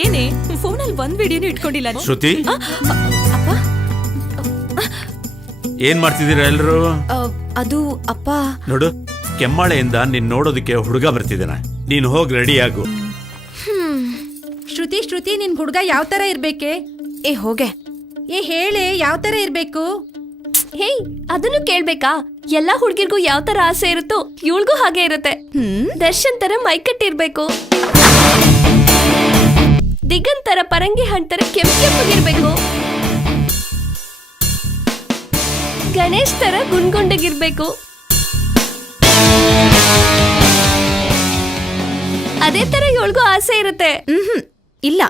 ಏನೇ ಫೋನಲ್ಲಿ ಒಂದ್ ವಿಡಿಯೋನು ಇಟ್ಕೊಂಡಿಲ್ಲ. ಶ್ರುತಿ, ಅಪ್ಪ ಏನ್ ಮಾಡ್ತಿದ್ದೀರಾ ಎಲ್ರು? ಅದು ಅಪ್ಪ, ನೋಡು, ಕೆಮ್ಮಾಳೆಯಿಂದ ನೀನ್ ನೋಡೋದಕ್ಕೆ ಹುಡುಗ ಬರ್ತಿದ್ದಾನೆ. ನೀನ್ ಹೋಗಿ ರೆಡಿ ಆಗು. ಶ್ರುತಿ ನಿನ್ ಹುಡುಗ ಯಾವ ತರ ಇರ್ಬೇಕೆ? ಏ ಹೋಗೆ. ಏ ಹೇಳೆ, ಯಾವ ತರ ಇರ್ಬೇಕು? ಹೇ, ಅದನ್ನು ಕೇಳ್ಬೇಕಾ? ಎಲ್ಲಾ ಹುಡ್ಗಿರ್ಗೂ ಯಾವ ತರ ಆಸೆ ಇರುತ್ತೋ ಇವಳ್ಗೂ ಹಾಗೆ ಇರುತ್ತೆ. ದರ್ಶನ್ ತರ ಮೈಕಟ್ಟಿರ್ಬೇಕು, ದಿಗಂತ್ ತರ ಪರಂಗಿ ಹಣ್ಣ್ ತರ ಕೆಂಪಿರ್ಬೇಕು, ಗಣೇಶ್ ತರ ಗುಂಡ್ಗುಂಡಗಿರ್ಬೇಕು. ಅದೇ ತರ ಇವಳ್ಗೂ ಆಸೆ ಇರುತ್ತೆ. ಇಲ್ಲ,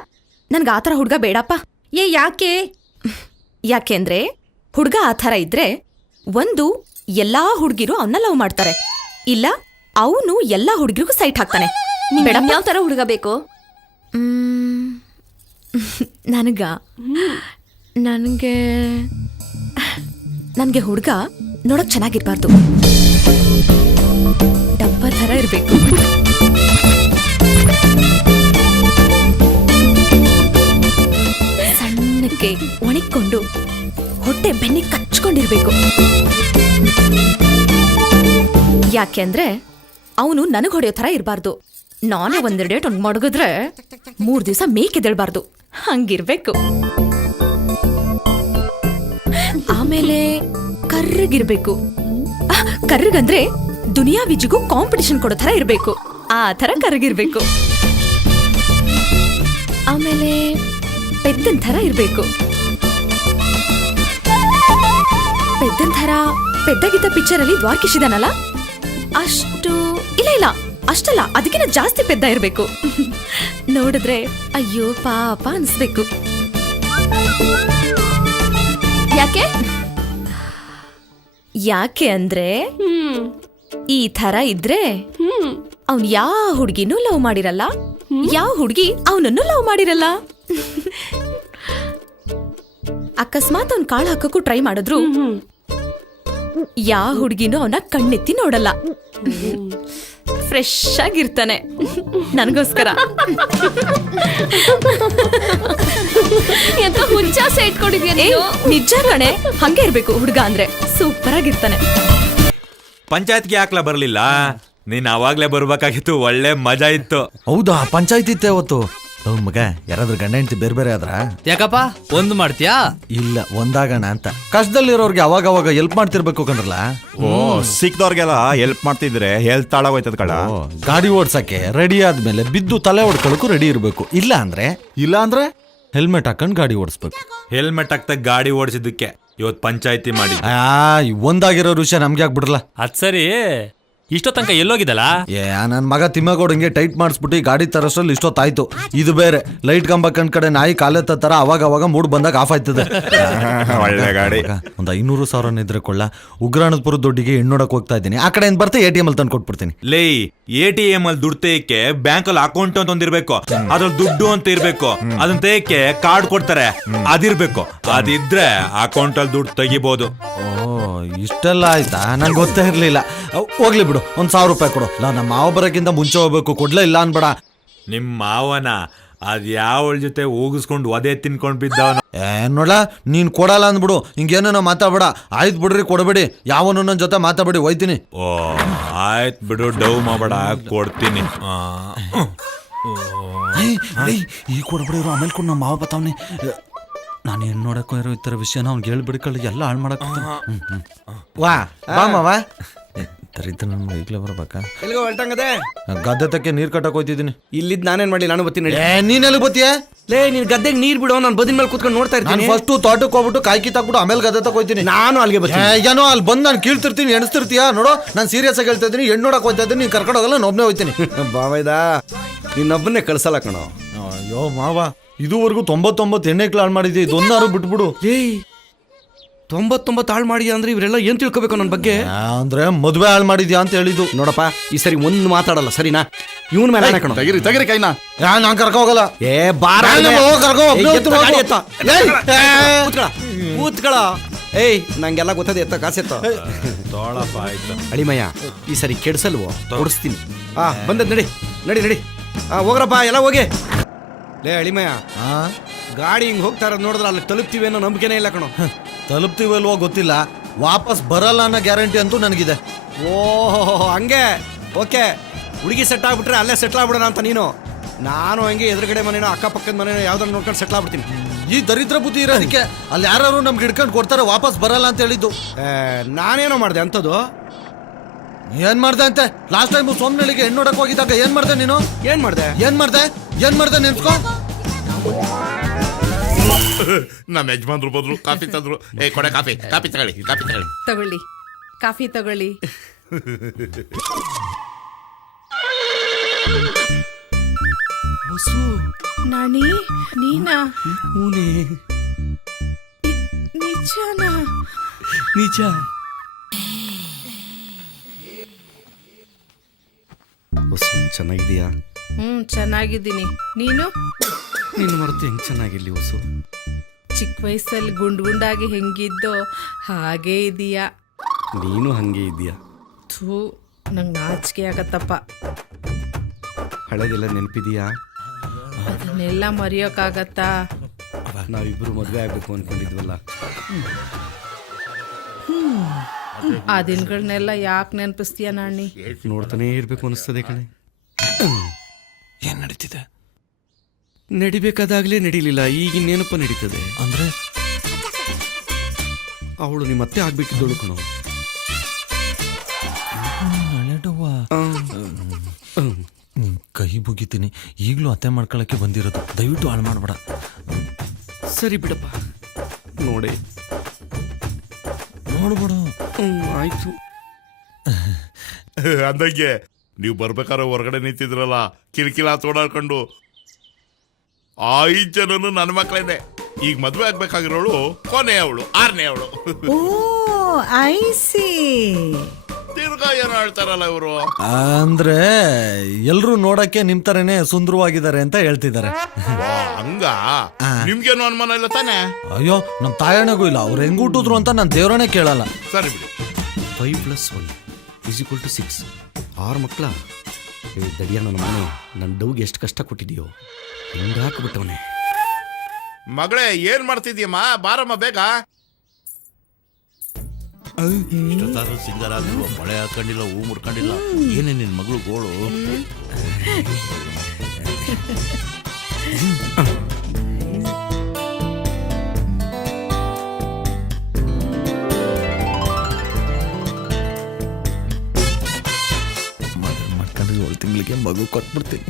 ನನ್ಗೆ ಆತರ ಹುಡ್ಗ ಬೇಡಪ್ಪ. ಏ ಯಾಕೆ? ಯಾಕೆಂದ್ರೆ ಹುಡ್ಗ ಆ ಥರ ಇದ್ರೆ ಒಂದು ಎಲ್ಲಾ ಹುಡ್ಗಿರು ಅವನ್ನ ಲವ್ ಮಾಡ್ತಾರೆ, ಇಲ್ಲ ಅವನು ಎಲ್ಲಾ ಹುಡ್ಗಿರಿಗೂ ಸೈಟ್ ಹಾಕ್ತಾನೆ. ಯಾವ ತರ ಹುಡುಗ ಬೇಕು? ನನ್ಗೆ ಹುಡ್ಗ ನೋಡಕ್ ಚೆನ್ನಾಗಿರ್ಬಾರ್ದು, ಡಬ್ಬ ಥರ ಇರ್ಬೇಕು. ಸಣ್ಣಕ್ಕೆ ಒಣಗಿಕೊಂಡು ಹೊಟ್ಟೆ ಬೆನ್ನಿ ಕಚ್ಕೊಂಡಿರ್ಬೇಕು. ಯಾಕೆಂದ್ರೆ ಅವನು ನನಗ್ ಹೊಡೆಯೋ ಥರ ಇರಬಾರ್ದು. ನಾನೇ ಒಂದೆರಡು ಡೇಟ್ ಅವ್ನಿಗೆ ಮಡಗಿದ್ರೆ 3 ದಿವಸ ಮೇಕೆದೇಳ್ಬಾರ್ದು, ಹಂಗಿರ್ಬೇಕು. ಆಮೇಲೆ ಕರ್ರಗಿರ್ಬೇಕು. ಕರ್ರಗಂದ್ರೆ ದುನಿಯಾ ವಿಜಿಗೂ ಕಾಂಪಿಟಿಷನ್ ಕೊಡೋ ಥರ ಇರ್ಬೇಕು, ಆ ಥರ ಕರ್ರಗಿರ್ಬೇಕು. ಆಮೇಲೆ ಪೆದ್ದನ್ ಥರ ಇರ್ಬೇಕು. ಪೆದ್ದನ್ ಥರ ಪೆದ್ದಗಿದ್ದ ಪಿಕ್ಚರ್ ಅಲ್ಲಿ ದ್ವಾರಕೀಶ್ ಇದಾನಲ್ಲ ಅಷ್ಟು ಇಲ್ಲ ಅಷ್ಟಲ್ಲ, ಅದಕ್ಕಿಂತ ಜಾಸ್ತಿ ಪೆದ್ದ ಇರ್ಬೇಕು. ನೋಡಿದ್ರೆ ಅಯ್ಯೋ ಪಾಪ ಅನ್ಸ್ಬೇಕು. ಯಾಕೆ ಅಂದ್ರೆ ಈ ಥರ ಇದ್ರೆ ಅವ್ನ್ ಯಾವ ಹುಡ್ಗಿನೂ ಲವ್ ಮಾಡಿರಲ್ಲ, ಯಾವ ಹುಡ್ಗಿ ಅವನನ್ನು ಲವ್ ಮಾಡಿರಲ್ಲ. ಅಕಸ್ಮಾತ್ ಅವ್ನ್ ಕಾಳು ಹಾಕಕ್ಕೂ ಟ್ರೈ ಮಾಡಿದ್ರು ಯಾವ ಹುಡ್ಗಿನೂ ಅವನ ಕಣ್ಣೆತ್ತಿ ನೋಡಲ್ಲ. ಫ್ರೆಶ್ ಆಗಿರ್ತಾನೆ ನನಗೋಸ್ಕರ. ಎಂತ ಹುಚ್ಚಾಸೆ ಇಟ್ಕೊಂಡಿದ್ಯಾ? ನಿಜ ಕಣೆ, ಹಂಗೆ ಇರ್ಬೇಕು ಹುಡ್ಗ ಅಂದ್ರೆ, ಸೂಪರ್ ಆಗಿರ್ತಾನೆ. ಪಂಚಾಯತ್ಗೆ ಯಾಕ್ಲ ಬರ್ಲಿಲ್ಲ? ನೀನ್ ಅವಾಗ್ಲೇ ಬರ್ಬೇಕಾಗಿತ್ತು, ಒಳ್ಳೆ ಮಜಾ ಇತ್ತು. ಹೌದಾ, ಪಂಚಾಯತ್ ಇತ್ತೆ ಅವತ್ತು. ಮಗ, ಯಾರಾದ್ರೂ ಗಂಡ ಹೆಂಡತಿ ಬೇರೆ ಬೇರೆ ಆದ್ರ ಯಾಕಪ್ಪ ಒಂದು ಮಾಡ್ತೀಯಾ? ಇಲ್ಲ, ಒಂದಾಗಣ ಅಂತ. ಕಷ್ಟದಲ್ಲಿರೋರ್ಗೆ ಅವಾಗ ಹೆಲ್ಪ್ ಮಾಡ್ತಿರ್ಬೇಕು ಕಣ್ರಲ್ಲ. ಓ, ಸಿಕ್ದವ್ರಿಗೆಲ್ಲ ಹೆಲ್ಪ್ ಮಾಡ್ತಿದ್ರೆ ಹೆಲ್ತ್ ಹಾಳಾಗೋಯ್ತದ ಕಡ. ಗಾಡಿ ಓಡ್ಸಕ್ಕೆ ರೆಡಿ ಆದ್ಮೇಲೆ ಬಿದ್ದು ತಲೆ ಹೊಡ್ಕೊಳಕ್ಕೂ ರೆಡಿ ಇರ್ಬೇಕು. ಇಲ್ಲ ಅಂದ್ರೆ ಹೆಲ್ಮೆಟ್ ಹಾಕೊಂಡ್ ಗಾಡಿ ಓಡಿಸ್ಬೇಕು. ಹೆಲ್ಮೆಟ್ ಹಾಕ್ತಾ ಗಾಡಿ ಓಡಿಸಿದ್ದಕ್ಕೆ ಇವತ್ ಪಂಚಾಯತಿ ಮಾಡಿ. ಒಂದಾಗಿರೋ ವಿಷಯ ನಮ್ಗೆ ಆಗ್ಬಿಡ್ರಲ್ಲ. ಅದ್ ಸರಿ, ಇಷ್ಟೋ ತನಕ ಎಲ್ಲೋಗಿದ್ದಲ್ಲ? ನನ್ ಮಗ ತಿಮ್ಮಗೌಡಂಗೆ ಟೈಟ್ ಮಾಡಿಸ್ಬಿಟ್ಟು ಗಾಡಿ ತರೋಷ್ಟ್ರಲ್ಲಿ ಇಷ್ಟೊತ್ತಾಯ್ತು. ಇದು ಬೇರೆ ಲೈಟ್ ಕಂಬ ಕಂಡ್ ಕಡೆ ನಾಯಿ ಕಾಲೆತ್ತ ತರ ಅವಾಗ ಮೂಡ್ ಬಂದಾಗ ಆಫ್ ಆಯ್ತದೆ. ಒಳ್ಳೆ ಗಾಡಿ. ಒಂದ್ 500,000 ಇದ್ರೆ ಕೊಳ್ಳ. ಉಗ್ರಾಣದಪುರ ದುಡ್ಡಿಗೆ ಹೆಣ್ಣೋಡಕ್ ಹೋಗ್ತಾ ಇದ್ದೀನಿ. ಆ ಕಡೆ ಬರ್ತೆ ATM ಅಲ್ಲಿ ತಂದು ಕೊಟ್ಬಿಡ್ತೀನಿ. ಲೇ, ATM ಅಲ್ಲಿ ದುಡ್ಡು ತೆಗೆಯಕ್ಕೆ ಬ್ಯಾಂಕ್ ಅಲ್ಲಿ ಅಕೌಂಟ್ ಅಂತ ಒಂದಿರ್ಬೇಕು, ಅದ್ರಲ್ಲಿ ದುಡ್ಡು ಅಂತ ಇರ್ಬೇಕು. ಅದನ್ನ ತೆಗೆಯಕ್ಕೆ ಕಾರ್ಡ್ ಕೊಡ್ತಾರೆ, ಅದಿರ್ಬೇಕು. ಅದಿದ್ರೆ ಅಕೌಂಟ್ ಅಲ್ಲಿ ದುಡ್ಡು ತೆಗಿಬಹುದು. ಇಷ್ಟೆಲ್ಲ ಆಯ್ತಾ? ನಂಗೆ ಗೊತ್ತೇ ಇರ್ಲಿಲ್ಲ. ಹೋಗ್ಲಿ ಬಿಡು, 1,000 ರೂಪಾಯಿ ಕೊಡು. ನಮ್ಮ ಮಾವ ಬರೋಕ್ಕಿಂತ ಮುಂಚೆ ಹೋಗ್ಬೇಕು. ಕೊಡ್ಲೇ ಇಲ್ಲ ಅನ್ಬೇಡ. ನಿಮ್ ಮಾವನ ಅದ್ ಯಾವಳ ಜೊತೆ ಹೋಗಿಸ್ಕೊಂಡು ಒದೆ ತಿನ್ಕೊಂಡ್ ಬಿದ್ದವನ. ನೋಡ, ನೀನ್ ಕೊಡಲ್ಲ ಅಂದ್ಬಿಡು. ಹಿಂಗೇನೋ ಮಾತಾಡ್ಬೇಡ. ಆಯ್ತು ಬಿಡ್ರಿ, ಕೊಡಬೇಡಿ. ಯಾವನು ನನ್ನ ಜೊತೆ ಮಾತಾಡ್ಬೇಡಿ, ಹೋಯ್ತೀನಿ. ಓ ಆಯ್ತು ಬಿಡು, ಡವ್ ಮಾಡಬೇಡ, ಕೊಡ್ತೀನಿ. ಈ ಕೊಡ್ಬಿಡಿರು, ಆಮೇಲೆ ಕೊಡು. ನಮ್ಮ ಮಾವ ಬತ್ತಾವನೆ. ನಾನು ಹೆಣ್ಣು ನೋಡಕ್ಕೋ ಇರೋ ಈ ಥರ ವಿಷಯನ ಅವ್ನಿಗೆ ಹೇಳ್ಬಿಡ್ಕೊಳ್ಳಿ, ಎಲ್ಲ ಹಾಳು ಮಾಡಕ್. ವಾ ಮಾವ, ತರಿತ ನಮ್ಗೆ ಈಗಲೇ ಬರ್ಬೇಕಾ? ಎಲ್ಲಿಗೋ ಹೊರಟಂಗದೆ? ಗದ್ದೆ ತಕ್ಕೆ ನೀರ್ ಕಟ್ಟಕ್ ಹೋಯ್ತಿದ್ದೀನಿ. ಇಲ್ಲಿದ್ ನಾನೇನ್ ಮಾಡಿ, ನಾನು ಬರ್ತೀನಿ. ನೀನ್ ಎಲ್ಲಿ ಬತ್ತೀಯ? ಲೇ, ನೀನ್ ಗದ್ದೆಗೆ ನೀರ್ ಬಿಡೋ, ನಾನು ಬದಿನ ಮೇಲೆ ಕೂತ್ಕೊಂಡು ನೋಡ್ತಾ ಇರ್ತೀನಿ. ಫಸ್ಟ್ ತೋಟಕ್ಕೆ ಹೋಗ್ಬಿಟ್ಟು ಕಾಯಿ ಕಿತ್ತಾಕ್ಬಿಟ್ಟು ಆಮೇಲೆ ಗದ್ದೆ ತಕ ಹೋಯ್ತೀನಿ. ನಾನು ಅಲ್ಲಿಗೆ ಬರ್ತೀನಿ. ಏನೋ ಅಲ್ಲಿ ಬಂದು ನಾನು ಕೀಳ್ತಿರ್ತೀನಿ, ಎಣಿಸ್ತಿರ್ತೀಯ. ನೋಡು, ನಾನು ಸೀರಿಯಸ್ ಆಗಿ ಹೇಳ್ತಾ ಇದ್ದೀನಿ. ಹೆಣ್ಣು ನೋಡಕ್ ಹೋಗ್ತಾ ಇದ್ದೀನಿ, ನೀನ್ ಕರ್ಕೊಂಡು ಹೋಗಲ್ಲ, ನಾನು ಒಬ್ಬನೇ ಹೋಯ್ತೀನಿ. ಬಾವೈದ, ನಿನ್ನೊಬ್ಬನ್ನೇ ಕಳ್ಸಲ್ಲ ಕಣೋ. ಅಯ್ಯೋ ಮಾವ, ಇದುವರೆಗೂ 99 ಎಣ್ಣೆ ಹಾಳು ಮಾಡಿದ್ದೆ, ಇದೊಂದಾರು ಬಿಟ್ಬಿಡು. 99 ಹಾಳು ಮಾಡಿ ಅಂದ್ರೆ ಇವರೆಲ್ಲ ಏನ್ ತಿಳ್ಕೊಬೇಕು ನನ್ನ ಬಗ್ಗೆ? ಅಂದ್ರೆ ಮದುವೆ ಹಾಳು ಮಾಡಿದ್ಯಾ ಅಂತ ಹೇಳಿದ್ದು. ನೋಡಪ್ಪ, ಈ ಸರಿ ಒಂದು ಮಾತಾಡಲ್ಲ, ಸರಿನಾ? ಇವನ್ ಮೇಲೆ ತೆಗಿರಿ ಕೈನಾ. ನಾನ್ ಕರ್ಕೊ ಹೋಗಲ್ಲ. ಕೂತ್ಕಳ. ಏಯ್, ನಂಗೆಲ್ಲ ಗೊತ್ತದೆ, ಎತ್ತ ಕಾಸೆತ್ತ. ತೋಳಪ್ಪ, ಆಯ್ತು. ಅಳಿಮಯ್ಯ, ಈ ಸರಿ ಕೆಡ್ಸಲ್ವೋ? ಓಡಿಸ್ತೀನಿ. ಬಂದದ್ ನಡಿ. ಹೋಗ್ರಪ್ಪ, ಎಲ್ಲ ಹೋಗಿ. ಲೇ ಅಳಿಮಯ್ಯ, ಆ ಗಾಡಿ ಹಿಂಗ್ ಹೋಗ್ತಾ ಇರೋದು ನೋಡಿದ್ರೆ ಅಲ್ಲಿ ತಲುಪ್ತೀವಿ ಅನ್ನೋ ನಂಬಿಕೆನೇ ಇಲ್ಲ ಕಣೋ. ತಲುಪ್ತೀವಲ್ವೋ ಗೊತ್ತಿಲ್ಲ, ವಾಪಸ್ ಬರಲ್ಲ ಅನ್ನೋ ಗ್ಯಾರಂಟಿ ಅಂತೂ ನನಗಿದೆ. ಓಹೋ ಹಂಗೆ, ಓಕೆ. ಹುಡುಗಿ ಸೆಟ್ ಆಗ್ಬಿಟ್ರೆ ಅಲ್ಲೇ ಸೆಟ್ಲ್ ಆಗ್ಬಿಡೋಣ ಅಂತ ನೀನು. ನಾನು ಹಂಗೆ ಎದುರುಗಡೆ ಮನೇನೋ ಅಕ್ಕಪಕ್ಕದ ಮನೇನೋ ಯಾವ್ದಾರು ನೋಡ್ಕೊಂಡು ಸೆಟ್ಲ್ ಆಗ್ಬಿಡ್ತೀನಿ. ಈ ದರಿದ್ರ ಬುದ್ಧಿ ಇರೋದಕ್ಕೆ ಅಲ್ಲಿ ಯಾರು ನಮ್ಗೆ ಹಿಡ್ಕೊಂಡು ಕೊಡ್ತಾರೆ, ವಾಪಸ್ ಬರಲ್ಲ ಅಂತ ಹೇಳಿದ್ದು. ನಾನೇನೋ ಮಾಡಿದೆ ಅಂಥದ್ದು? ಏನ್ ಮಾಡ್ದೆ ಅಂತೆ? ಲಾಸ್ಟ್ ಟೈಮ್ ಸೋಮನಳ್ಳಿಗೆ ಹೆಣ್ಣು ನೋಡಕ್ ಹೋಗಿದ್ದಾಗ ಏನ್ ಮಾಡ್ದೆ ನೀನು? ಏನ್ ಮಾಡಿದೆ? ಏನ್ ಮಾಡ್ದೆ ನೆನ್ಸ್ಕೊ. ನಮ್ಮ ಯಜಮಾನ್ರು ಬಂದ್ರು, ಕಾಫಿ ತಂದ್ರು. ಕೊಡೆ ಕಾಫಿ ತಗೊಳ್ಳಿ. ತಗೊಳ್ಳಿ, ಕಾಫಿ ತಗೊಳ್ಳಿ. ನಾಣಿ, ನೀನಾ? ನಿಜನಾ? ನಿಜ. ಚೆನ್ನಾಗಿದೀಯಾ? ಚೆನ್ನಾಗಿದ್ದೀನಿ. ನೀನು? ನಿನ್ನ ಮರೆತು ಹೆಂಗ್ ಚೆನ್ನಾಗಿರ್ಲಿ ಹೊಸು. ಚಿಕ್ಕ ವಯಸ್ಸಲ್ಲಿ ಗುಂಡಾಗಿ ಹೆಂಗಿದ್ದೋ ಹಾಗೇ ಇದೀಯಾ. ನೀನು ಹಂಗೆ ಇದೀಯಾ. ಥೂ, ನಂಗೆ ನಾಚಿಕೆ ಆಗತ್ತಪ್ಪ. ಹಳೆದೆಲ್ಲ ನೆನಪಿದೀಯಾ? ಅದನ್ನೆಲ್ಲ ಮರೆಯೋಕ್ಕಾಗತ್ತಾ? ನಾವಿಬ್ರು ಮದುವೆ ಆಗ್ಬೇಕು ಅನ್ಕೊಂಡಿದ್ವಲ್ಲ, ಆ ದಿನಗಳನ್ನೆಲ್ಲ ಯಾಕೆ ನೆನಪಿಸ್ತೀಯ ನಾಣಿ? ನೋಡ್ತಾನೇ ಇರ್ಬೇಕು ಅನಿಸ್ತದೆ ಕಣೆ. ಏನ್ ನಡೀತಿದೆ? ನಡಿಬೇಕಾದಾಗ್ಲೇ ನಡೀಲಿಲ್ಲ, ಈಗ ನೆನಪ ನಡೀತದೆ. ಅಂದ್ರೆ ಅವಳು ನಿಮ್ಮ ಮತ್ತೆ ಆಗ್ಬೇಕಿದ್ದಳು ಕಣೋ. ಕೈ ಮುಗಿತೀನಿ, ಈಗಲೂ ಅತ್ತೆ ಮಾಡ್ಕೊಳಕ್ಕೆ ಬಂದಿರೋದು. ದಯವಿಟ್ಟು ಹಾಳು ಮಾಡಬೇಡ. ಸರಿ ಬಿಡಪ್ಪ, ನೋಡೆ ನೋಡ್ಬಿಡು. ಆಯ್ತು. ಅಂದಂಗೆ ನೀವು ಬರ್ಬೇಕಾದ್ರೆ ಹೊರಗಡೆ ನಿಂತಿದ್ರಲ್ಲ, ಕಿರಿಕಿಲ ತೋಡಾಡ್ಕೊಂಡು, 5 ಜನನು ನನ್ನ ಮಕ್ಕಳೇನೆ. ಈಗ ಮದ್ವೆ ಆಗ್ಬೇಕಾಗಿರೋಳು ಕೊನೆ ಅವಳು, 6ನೇ ಅವಳು. ತಿರ್ಗಾ ಏನೋ ಹೇಳ್ತಾರಲ್ಲ ಇವರು. ಅಂದ್ರೆ ಎಲ್ರು ನೋಡಕ್ಕೆ ನಿಮ್ ತರನೇ ಸುಂದರವಾಗಿದ್ದಾರೆ ಅಂತ ಹೇಳ್ತಿದ್ದಾರೆ. ಹಂಗ ನಿಮ್ಗೇನು ಅನುಮಾನ ಇಲ್ಲ ತಾನೆ? ಅಯ್ಯೋ, ನಮ್ ತಾಯಣ್ಣಗೂ ಇಲ್ಲ. ಅವ್ರು ಹೆಂಗ್ ಹುಟ್ಟಿದ್ರು ಅಂತ ನಾನು ದೇವರನ್ನೇ ಕೇಳಲ್ಲ. ಸರಿ ಬಿಡಿ. 5 + 1 = 6. 6 ಮಕ್ಕಳ. ದಡಿಯ ನನ್ನ ಮನೆ, ನನ್ನ ಡೌಗೆ ಎಷ್ಟು ಕಷ್ಟ ಕೊಟ್ಟಿದೆಯೋ, ಹಿಂಗೆ ಹಾಕ್ಬಿಟ್ಟವನೆ. ಮಗಳೇ, ಏನ್ ಮಾಡ್ತಿದ್ಯಮ್ಮ? ಬಾರಮ್ಮ ಬೇಗ. ಇಷ್ಟೊತ್ತಾದ್ರೂ ಸಿಂಗರ್ ಆಗಿಲ್ವ? ಮಳೆ ಹಾಕೊಂಡಿಲ್ಲ, ಹೂ ಮುಡ್ಕೊಂಡಿಲ್ಲ. ಏನೇ ನಿನ್ ಮಗಳು ಗೋಳು? ಮಾಡ್ಕೊಂಡ್ರೆ 7 ತಿಂಗಳಿಗೆ ಮಗು ಕೊಟ್ಬಿಡ್ತೀನಿ.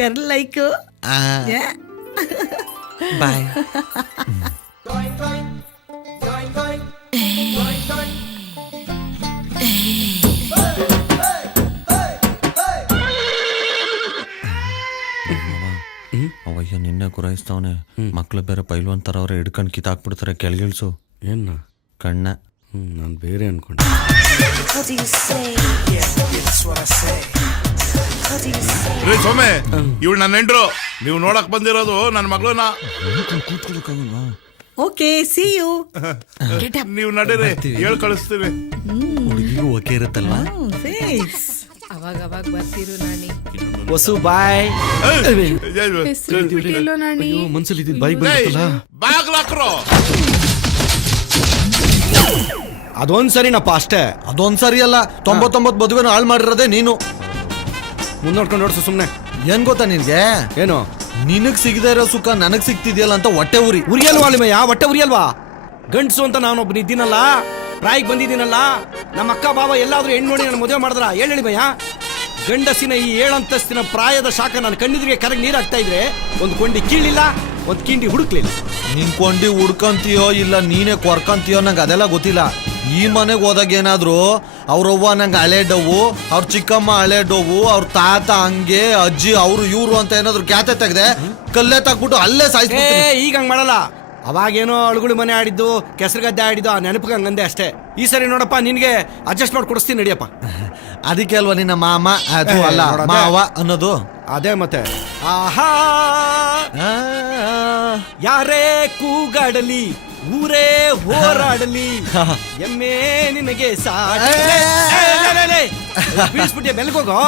ಗರ್ಲ್ ಲೈಕ್ ಬಾಯ್. ಅವಯ್ಯ ನಿನ್ನೆ ಗುರಾಯಿಸ್ತವನೆ. ಮಕ್ಳು ಬೇರೆ ಪೈಲ್ವಾನ್ ತರ ಅವ್ರೆ, ಹಿಡ್ಕೊಂಡು ಕಿತ್ತಾಕ್ಬಿಡ್ತಾರೆ. ಕೆಳಗಿಳ್ಸು. ಏನ ಕಣ್ಣ. ನಾನು ಬೇರೆ ಅನ್ಕೊಂಡೆ. ರೇ ಸೋಮೆ, ಇವಳು ನನ್ನ ಹೆಂಡ್ರು. ನೀವು ನೋಡಕ್ ಬಂದಿರೋದು ನನ್ನ ಮಗಳನ್ನ. Okay, see you. ನೀವು ನಡೀರಿ, ಹೇಳ್ ಕಳಿಸ್ತೀವಿ. ಹುಡುಗಿಗೂ ಓಕೆ ಇರುತ್ತಲ್ವಾ? ಅವಾಗ ಬರ್ತಿರು ನಾಣಿ. ಹೊಸು ಬಾಯ್. ಹೆಸರು ಬಿಟ್ಟಿಲ್ಲೋ ನಾಣಿ. ಮನ್ಸಲ್ಲಿ ಇದ್ದಿದ್ದು ಬಾಯ್ ಬಂದಿತ್ತಲ್ಲ. ಬಾಗ್ಲಾಕ್ರೋ. ಅದೊಂದ್ ಸರಿನಪ್ಪ ಅಷ್ಟೇ. ಅದೊಂದ್ ಸರಿ ಅಲ್ಲ, 99 ಮದುವೆನ ಹಾಳು ಮಾಡಿರೋದೇ ನೀನು. ಮುಂದೋಡ್ಕೊಂಡು ನೋಡ್ಸು ಸುಮ್ನೆ. ಏನ್ ಗೊತ್ತಾ ನಿನ್ಗೆ? ಏನು? ನಿನಗ್ ಸಿಗದೆ ಇರೋ ಸುಖ ನನಗ್ ಸಿಗ್ತಿದ್ಯಲ್ಲ ಅಂತ ಹೊಟ್ಟೆ ಉರಿ. ಉರಿಯಲ್ವಾ ಅಳಿಮಯ್ಯ? ಹೊಟ್ಟೆ ಉರಿಯಲ್ವಾ? ಗಂಡ್ಸು ಅಂತ ನಾನೊಬ್ಬ ಇದ್ದೀನಲ್ಲ, ಪ್ರಾಯಿಗೆ ಬಂದಿದ್ದೀನಲ್ಲ. ನಮ್ಮ ಅಕ್ಕ ಬಾವ ಎಲ್ಲಾದ್ರೂ ಹೆಣ್ಣು ನೋಡಿ ನಾನು ಮದುವೆ ಮಾಡಿದ್ರ ಹೇಳಿಮಯ್ಯ? ಗಂಡಸಿನ ಈ 7 ಅಂತಸ್ತಿನ ಪ್ರಾಯದ ಶಾಖ ನಾನು ಕಣ್ಣಿದ್ರಿಗೆ ಕರಗಿ ನೀರಾಗ್ತಾ ಇದ್ರೆ ಒಂದು ಕೊಂಡಿ ಕೀಳಿಲ್ಲ, ಒಂದು ಕಿಂಡಿ ಹುಡುಕ್ಲಿಲ್ಲ. ನಿನ್ ಕೊಂಡಿ ಹುಡ್ಕಂತೀಯೋ ಇಲ್ಲ ನೀನೇ ಕೊರ್ಕಂತೀಯೋ ನಂಗೆ ಅದೆಲ್ಲ ಗೊತ್ತಿಲ್ಲ. ಈ ಮನೆಗೆ ಹೋದಾಗ ಏನಾದ್ರು ಅವ್ರವ್ವ ನಂಗೆ ಹಳೆ ಡವ್ವು, ಅವ್ರ ಚಿಕ್ಕಮ್ಮ ಹಳೆ ಡವ್ವು, ಅವ್ರ ತಾತ ಹಂಗೆ, ಅಜ್ಜಿ ಅವ್ರು ಇವ್ರು ಅಂತ ಏನಾದ್ರು ಖ್ಯಾತೆ ತೆಗ್ದೆ ಕಲ್ಲೇ ತಗ್ಬಿಟ್ಟು ಅಲ್ಲೇ ಸಾಯಿಸ್ಬಿಡ್ತೀನಿ. ಈಗ ಹಂಗ್ ಮಾಡಲ್ಲ. ಅವಾಗೇನೋ ಅಳುಗುಳಿ ಮನೆ ಆಡಿದ್ದು, ಕೆಸರುಗದ್ದೆ ಆಡಿದ್ದು, ಆ ನೆನಪಿಗೆ ಹಂಗಂದೆ ಅಷ್ಟೇ. ಈ ಸರಿ ನೋಡಪ್ಪ, ನಿನ್ಗೆ ಅಡ್ಜಸ್ಟ್ ಮಾಡಿ ಕೊಡಿಸ್ತೀನಿ, ನಡಿಯಪ್ಪ. ಅದಕ್ಕೆ ಅಲ್ವಾ ನಿನ್ನ ಮಾಮ ಅದು ಅಲ್ಲ ಮಾವ ಅನ್ನೋದು. ಅದೇ ಮತ್ತೆ. ಆಹಾ, ಯಾರೇ ಕೂಗಾಡಲಿ, ಊರೇ ಹೋರಾಡಲಿ, ಎಮ್ಮೆ ನಿನಗೆ ಬೀಳಿಸ್ಬಿಟ್ಟಿಯ ಮೆಲ್ಗೋಗೋ.